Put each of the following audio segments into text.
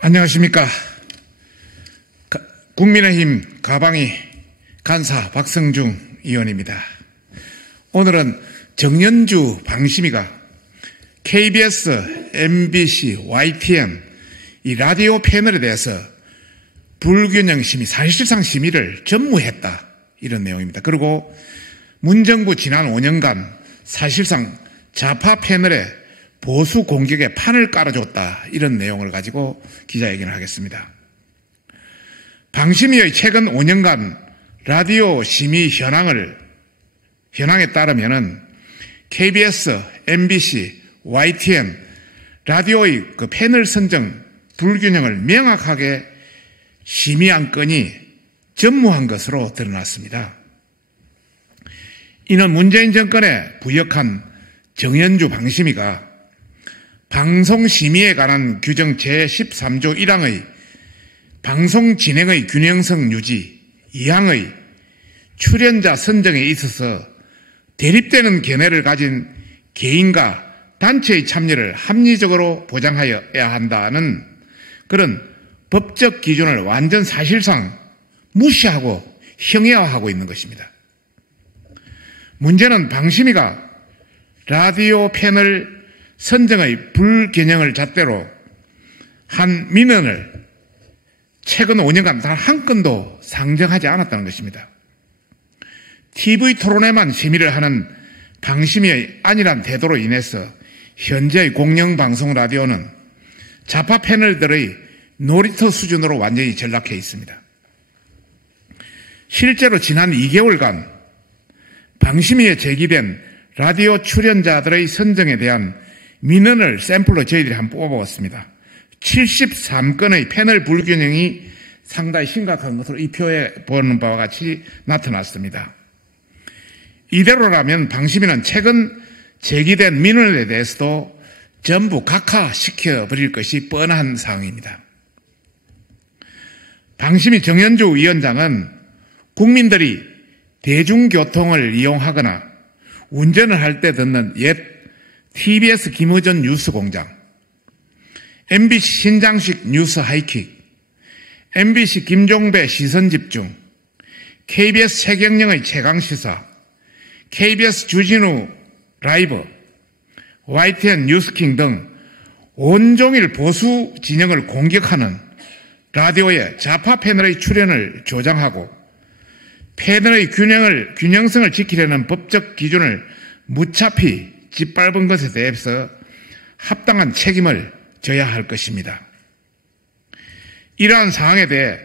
안녕하십니까. 국민의힘 가방이 간사 박성중 의원입니다. 오늘은 정연주 방심위가 KBS, MBC, YTN 이 라디오 패널에 대해서 불균형 심의, 사실상 심의를 전무했다, 이런 내용입니다. 그리고 문정부 지난 5년간 사실상 좌파 패널에 보수 공격에 판을 깔아줬다, 이런 내용을 가지고 기자회견을 하겠습니다. 방심위의 최근 5년간 라디오 심의 현황에 따르면은 KBS, MBC, YTN 라디오의 그 패널 선정 불균형을 명확하게 심의한 건이 전무한 것으로 드러났습니다. 이는 문재인 정권에 부역한 정연주 방심위가 방송심의에 관한 규정 제13조 1항의 방송 진행의 균형성 유지, 2항의 출연자 선정에 있어서 대립되는 견해를 가진 개인과 단체의 참여를 합리적으로 보장하여야 한다는 그런 법적 기준을 완전 사실상 무시하고 형해화하고 있는 것입니다. 문제는 방심위가 라디오 패널 선정의 불균형을 잣대로 한 민원을 최근 5년간 단 한 건도 상정하지 않았다는 것입니다. TV 토론회만 심의를 하는 방심위의 안일한 태도로 인해서 현재의 공영방송 라디오는 좌파 패널들의 놀이터 수준으로 완전히 전락해 있습니다. 실제로 지난 2개월간 방심위에 제기된 라디오 출연자들의 선정에 대한 민원을 샘플로 저희들이 한번 뽑아보았습니다. 73건의 패널 불균형이 상당히 심각한 것으로 이 표에 보는 바와 같이 나타났습니다. 이대로라면 방심위는 최근 제기된 민원에 대해서도 전부 각하시켜버릴 것이 뻔한 상황입니다. 방심위 정연주 위원장은 국민들이 대중교통을 이용하거나 운전을 할 때 듣는 옛 TBS 김어준 뉴스공장, MBC 신장식 뉴스 하이킥, MBC 김종배 시선집중, KBS 최경영의 최강시사, KBS 주진우 라이브, YTN 뉴스킹 등 온종일 보수 진영을 공격하는 라디오의 좌파 패널의 출연을 조장하고 패널의 균형성을 지키려는 법적 기준을 무차피 짓밟은 것에 대해서 합당한 책임을 져야 할 것입니다. 이러한 상황에 대해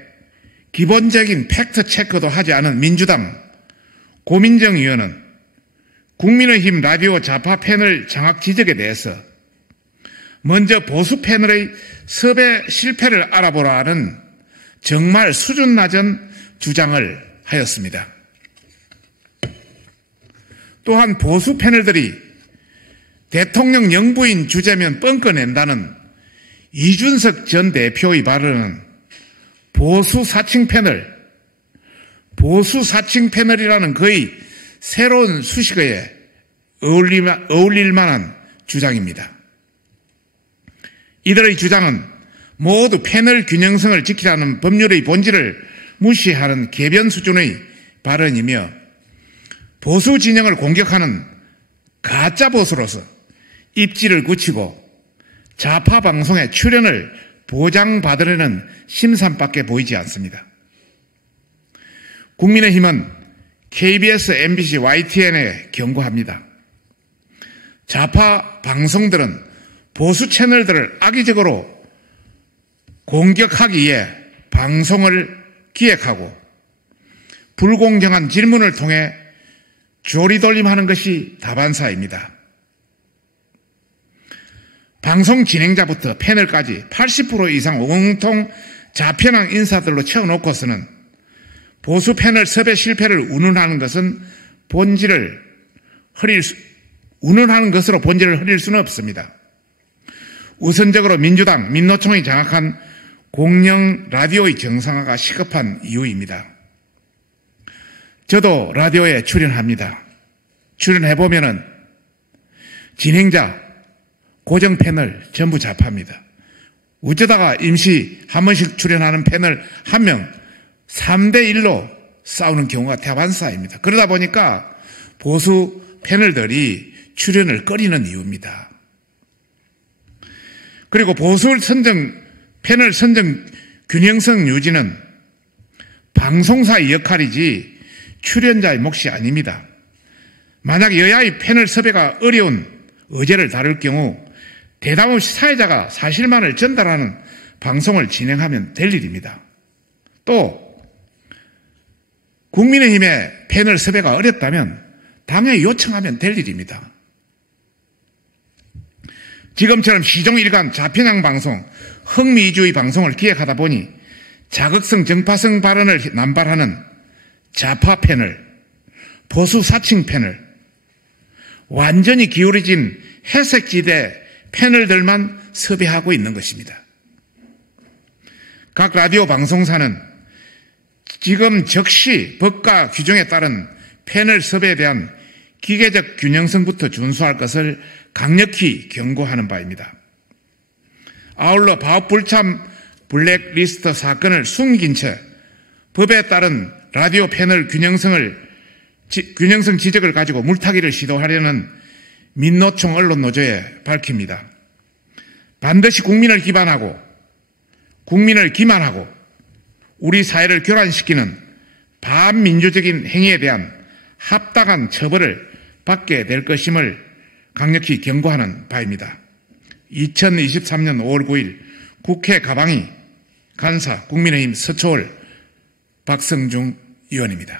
기본적인 팩트 체크도 하지 않은 민주당 고민정 의원은 국민의힘 라디오 좌파 패널 장악 지적에 대해서 먼저 보수 패널의 섭외 실패를 알아보라는 정말 수준 낮은 주장을 하였습니다. 또한 보수 패널들이 대통령 영부인 주재면 뻥꺼낸다는 이준석 전 대표의 발언은 보수 사칭 패널이라는 거의 새로운 수식어에 어울릴 만한 주장입니다. 이들의 주장은 모두 패널 균형성을 지키라는 법률의 본질을 무시하는 개변 수준의 발언이며 보수 진영을 공격하는 가짜 보수로서 입지를 굳히고 좌파 방송의 출연을 보장받으려는 심산밖에 보이지 않습니다. 국민의힘은 KBS, MBC, YTN에 경고합니다. 좌파 방송들은 보수 채널들을 악의적으로 공격하기 위해 방송을 기획하고 불공정한 질문을 통해 조리돌림하는 것이 다반사입니다. 방송 진행자부터 패널까지 80% 이상 온통 좌편향 인사들로 채워놓고서는 보수 패널 섭외 실패를 운운하는 것으로 본질을 흐릴 수는 없습니다. 우선적으로 민주당, 민노총이 장악한 공영 라디오의 정상화가 시급한 이유입니다. 저도 라디오에 출연합니다. 출연해보면은 진행자, 고정 패널 전부 좌파입니다. 어쩌다가 임시 한 번씩 출연하는 패널 한 명 3대1로 싸우는 경우가 대반사입니다. 그러다 보니까 보수 패널들이 출연을 꺼리는 이유입니다. 그리고 보수 패널 선정 균형성 유지는 방송사의 역할이지 출연자의 몫이 아닙니다. 만약 여야의 패널 섭외가 어려운 의제를 다룰 경우 대담 없이 사회자가 사실만을 전달하는 방송을 진행하면 될 일입니다. 또 국민의힘의 패널 섭외가 어렵다면 당에 요청하면 될 일입니다. 지금처럼 시종일관 좌편향 방송, 흥미주의 방송을 기획하다 보니 자극성, 정파성 발언을 남발하는 좌파 패널, 보수 사칭 패널, 완전히 기울어진 회색지대 패널들만 섭외하고 있는 것입니다. 각 라디오 방송사는 지금 적시 법과 규정에 따른 패널 섭외에 대한 기계적 균형성부터 준수할 것을 강력히 경고하는 바입니다. 아울러 바업 불참 블랙리스트 사건을 숨긴 채 법에 따른 라디오 패널 균형성 지적을 가지고 물타기를 시도하려는 민노총 언론노조에 밝힙니다. 반드시 국민을 기반하고 국민을 기만하고 우리 사회를 교란시키는 반민주적인 행위에 대한 합당한 처벌을 받게 될 것임을 강력히 경고하는 바입니다. 2023년 5월 9일 국회 가방위 간사 국민의힘 서초월 박성중 의원입니다.